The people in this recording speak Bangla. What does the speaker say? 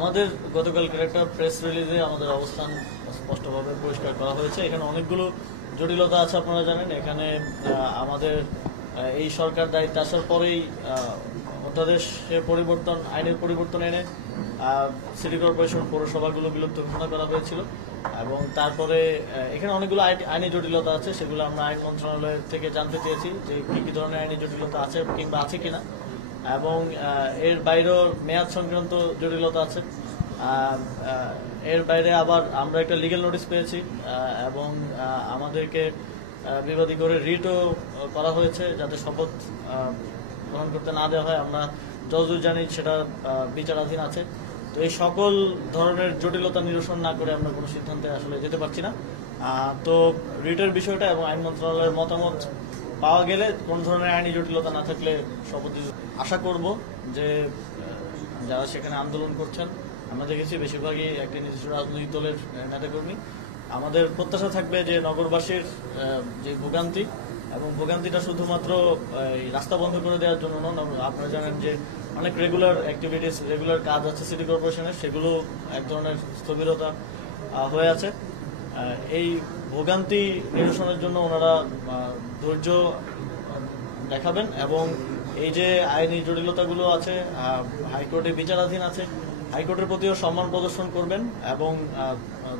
আমাদের গতকালকের একটা প্রেস রিলিজে আমাদের অবস্থান স্পষ্টভাবে পরিষ্কার করা হয়েছে। এখানে অনেকগুলো জটিলতা আছে, আপনারা জানেন। এখানে আমাদের এই সরকার দায়িত্বে আসার পরেই অধ্যাদেশের পরিবর্তন, আইনের পরিবর্তন এনে সিটি কর্পোরেশন পৌরসভাগুলো বিলুপ্ত ঘোষণা করা হয়েছিল এবং তারপরে এখানে অনেকগুলো আইনি জটিলতা আছে, সেগুলো আমরা আইন মন্ত্রণালয় থেকে জানতে চেয়েছি যে কি কি ধরনের আইনি জটিলতা আছে কিংবা আছে কিনা, এবং এর বাইরেও মেয়াদ সংক্রান্ত জটিলতা আছে। এর বাইরে আবার আমরা একটা লিগ্যাল নোটিশ পেয়েছি এবং আমাদেরকে বিবাদী করে রিটও করা হয়েছে যাতে শপথ গ্রহণ করতে না দেওয়া হয়। আমরা যতদূর জানি সেটা বিচারাধীন আছে। তো এই সকল ধরনের জটিলতা নিরসন না করে আমরা কোনো সিদ্ধান্তে আসলে যেতে পারছি না। তো রিটের বিষয়টা এবং আইন মন্ত্রণালয়ের মতামত পাওয়া গেলে কোন ধরনের আইনি জটিলতা না থাকলে শপথ আশা করব যে যারা সেখানে আন্দোলন করছেন, আমরা দেখেছি বেশিরভাগই একটি নির্দিষ্ট রাজনৈতিক দলের নেতাকর্মী। আমাদের প্রত্যাশা থাকবে যে নগরবাসীর যে ভোগান্তি, এবং ভোগান্তিটা শুধুমাত্র রাস্তা বন্ধ করে দেওয়ার জন্য নয়। আপনারা জানেন যে অনেক রেগুলার অ্যাক্টিভিটিস, রেগুলার কাজ আছে সিটি কর্পোরেশনের, সেগুলো এক ধরনের স্থবিরতা হয়ে আছে। এই ভোগান্তি নিরসনের জন্য ওনারা ধৈর্য দেখাবেন এবং এই যে আইনি জটিলতাগুলো আছে, হাইকোর্টে বিচারাধীন আছে, হাইকোর্টের প্রতিও সম্মান প্রদর্শন করবেন এবং